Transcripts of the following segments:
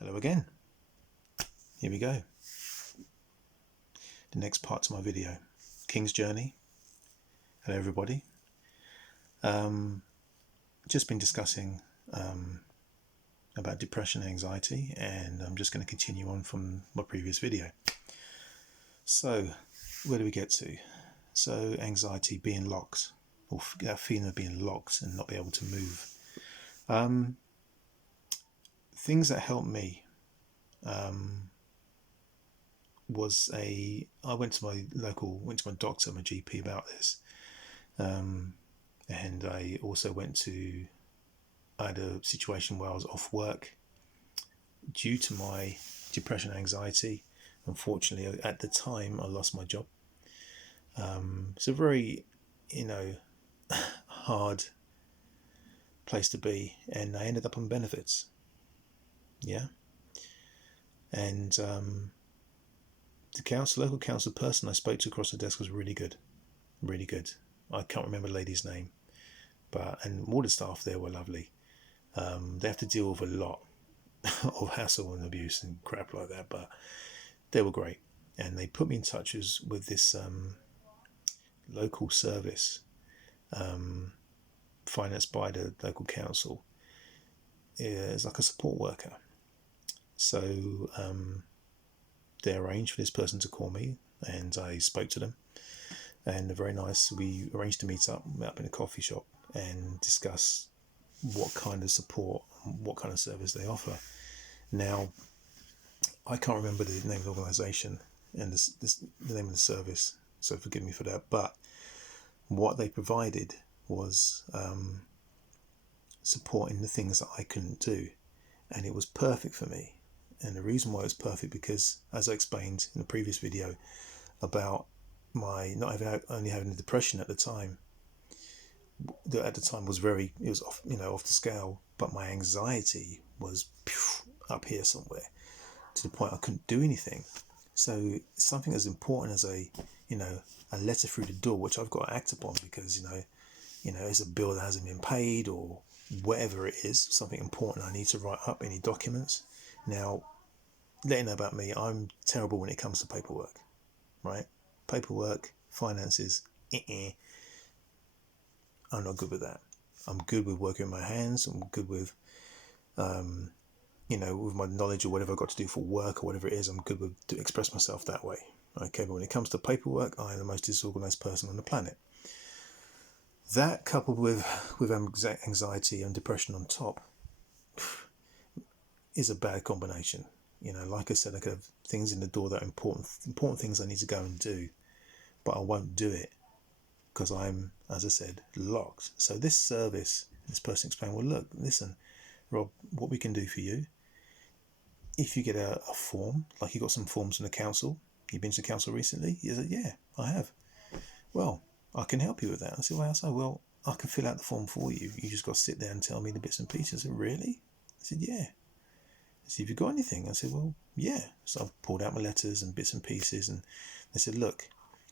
Hello again. Here we go. The next part to my video. King's Journey. Hello everybody. Just been discussing about depression and anxiety, and I'm just going to continue on from my previous video. So, where do we get to? So, anxiety, being locked, or that feeling of being locked and not be able to move. Things that helped me I went to my doctor, my GP, about this, and I also I had a situation where I was off work due to my depression and anxiety. Unfortunately, at the time, I lost my job. It's a very, hard place to be, and I ended up on benefits. Yeah, and the local council person I spoke to across the desk was really good, really good. I can't remember the lady's name, and all the staff there were lovely. They have to deal with a lot of hassle and abuse and crap like that, but they were great, and they put me in touch with this local service financed by the local council. It's like a support worker. So they arranged for this person to call me, and I spoke to them, and they're very nice. We arranged to meet up in a coffee shop and discuss what kind of support, what kind of service they offer. Now, I can't remember the name of the organisation and the name of the service, so forgive me for that. But what they provided was support in the things that I couldn't do, and it was perfect for me. And the reason why it was perfect, because as I explained in the previous video about my not only having a depression at the time, that at the time was off the scale, but my anxiety was up here somewhere to the point I couldn't do anything. So something as important as a letter through the door, which I've got to act upon because it's a bill that hasn't been paid or whatever it is, something important I need to write up, any documents. Now, let you know about me, I'm terrible when it comes to paperwork, right? Paperwork, finances, I'm not good with that. I'm good with working with my hands. I'm good with, with my knowledge or whatever I've got to do for work or whatever it is. I'm good with to express myself that way. Okay, but when it comes to paperwork, I am the most disorganized person on the planet. That coupled with anxiety and depression on top is a bad combination. Like I said, I could have things in the door that are important things I need to go and do, but I won't do it because I'm, as I said, locked. So this person explained, well, look, listen, Rob, what we can do for you, if you get a form, like you got some forms from the council, you've been to the council recently? He said, yeah, I have. Well, I can help you with that. I said, well, I can fill out the form for you. You just got to sit there and tell me the bits and pieces. I said, really? I said, yeah. I said, have you got anything? I said, well, yeah. So I pulled out my letters and bits and pieces, and they said, look,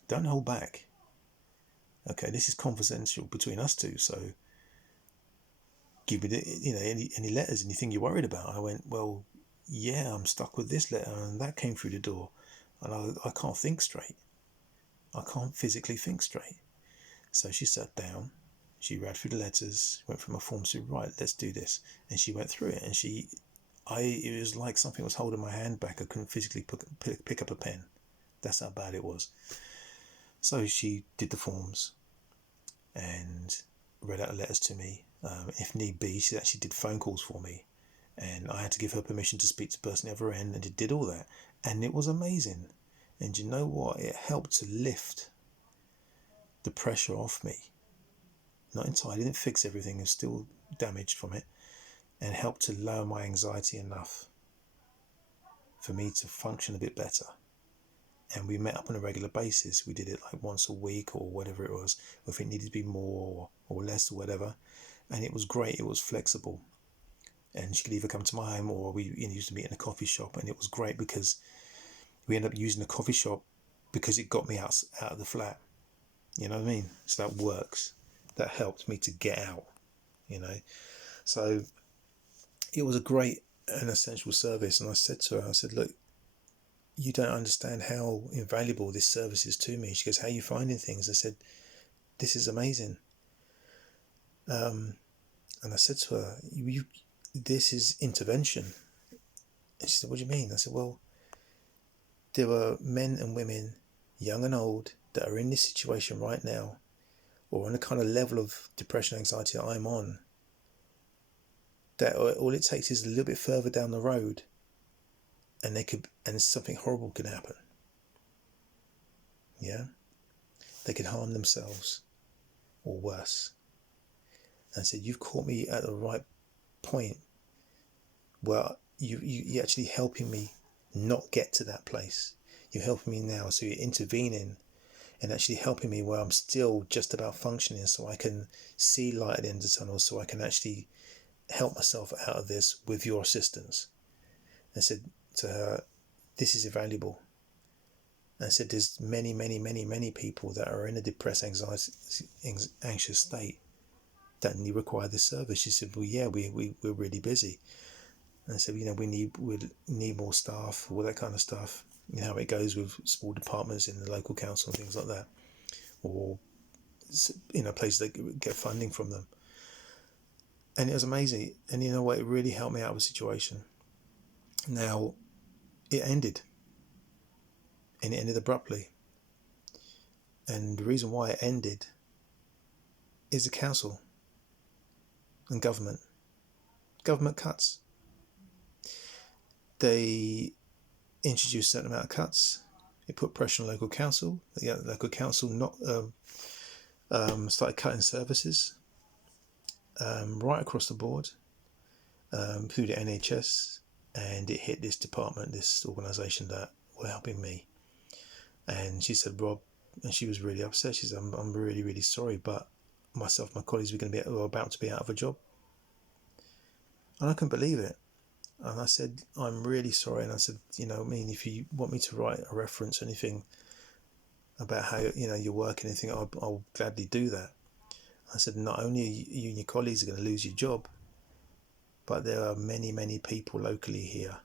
don't hold back. Okay, this is confidential between us two, so give me any letters, anything you're worried about. And I went, well, yeah, I'm stuck with this letter, and that came through the door, and I can't think straight. I can't physically think straight. So she sat down, she read through the letters, went through my form, said, right, let's do this. And she went through it, and it was like something was holding my hand back. I couldn't physically pick up a pen. That's how bad it was. So she did the forms and read out the letters to me. If need be, she actually did phone calls for me, and I had to give her permission to speak to the person at the other end, and she did all that, and it was amazing. And you know what? It helped to lift the pressure off me. Not entirely, didn't fix everything, it was still damaged from it, and helped to lower my anxiety enough for me to function a bit better. And we met up on a regular basis. We did it like once a week or whatever it was, or if it needed to be more or less or whatever. And it was great. It was flexible. And she could either come to my home or we used to meet in a coffee shop. And it was great because we ended up using the coffee shop because it got me out of the flat. You know what I mean? So that works. That helped me to get out, So it was a great an essential service. And I said to her, I said, look, you don't understand how invaluable this service is to me. She goes, how are you finding things? I said, this is amazing. And I said to her, this is intervention. And she said, what do you mean? I said, well, there are men and women, young and old, that are in this situation right now, or on the kind of level of depression, anxiety that I'm on, that all it takes is a little bit further down the road and something horrible could happen. Yeah? They could harm themselves or worse. And I said, you've caught me at the right point where you're actually helping me not get to that place. You're helping me now, so you're intervening and actually helping me where I'm still just about functioning, so I can see light at the end of the tunnel, so I can actually help myself out of this with your assistance. I said to her, this is invaluable. And I said, there's many people that are in a depressed, anxious state that require this service. She said, well, yeah, we're really busy. And I said, we need more staff, all that kind of stuff. You know how it goes with small departments in the local council and things like that, or places that get funding from them. And it was amazing. And you know what? It really helped me out of the situation. Now, it ended. And it ended abruptly. And the reason why it ended is the council and government. Government cuts. They introduced a certain amount of cuts. It put pressure on local council. The local council started cutting services right across the board through the NHS, and it hit this department, this organisation that were helping me. And she said, Rob, and she was really upset. She said, I'm really, really sorry, but myself and my colleagues were about to be out of a job. And I couldn't believe it. And I said, I'm really sorry. And I said, if you want me to write a reference or anything about how, your work and anything, I'll gladly do that. I said, not only are you and your colleagues are going to lose your job, but there are many people locally here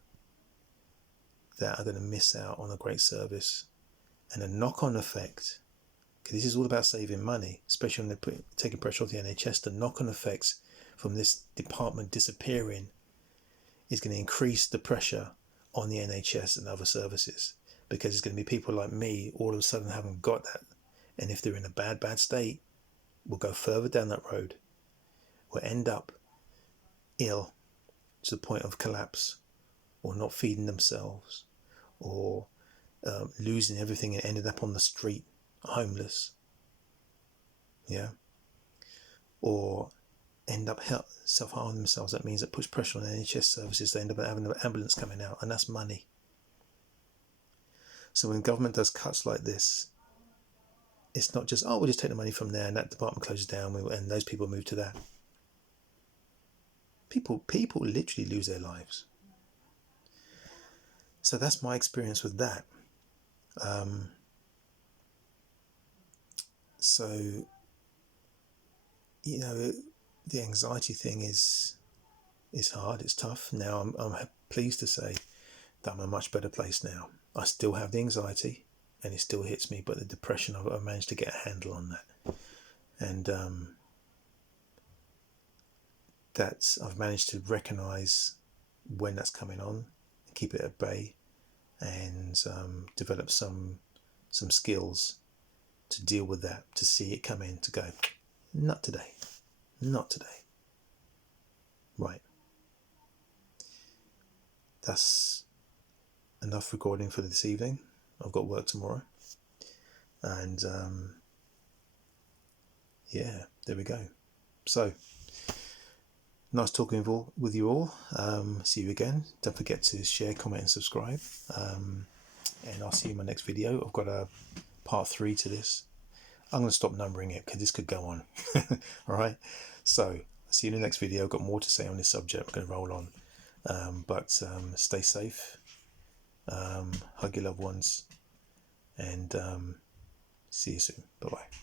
that are going to miss out on a great service. And a knock-on effect, because this is all about saving money, especially when they're taking pressure off the NHS, the knock-on effects from this department disappearing is going to increase the pressure on the NHS and other services, because it's going to be people like me all of a sudden haven't got that. And if they're in a bad state, we'll go further down that road. We'll end up ill to the point of collapse, or not feeding themselves, or losing everything and ended up on the street, homeless. Yeah. Or end up self-harming themselves. That means it puts pressure on NHS services. They end up having an ambulance coming out, and that's money. So when government does cuts like this, it's not just, we'll just take the money from there and that department closes down and those people move to that. People literally lose their lives. So that's my experience with that. So, the anxiety thing is hard, it's tough. Now I'm pleased to say that I'm in a much better place now. I still have the anxiety and it still hits me, but the depression, I've managed to get a handle on that. And I've managed to recognise when that's coming on, keep it at bay, and develop some skills to deal with that, to see it come in, to go, not today. Right. That's enough recording for this evening. I've got work tomorrow. And there we go. So, nice talking with you all. See you again. Don't forget to share, comment and subscribe. And I'll see you in my next video. I've got a part 3 to this. I'm going to stop numbering it because this could go on. Alright, so see you in the next video. I've got more to say on this subject. I'm going to roll on. But stay safe. Hug your loved ones. And see you soon. Bye-bye.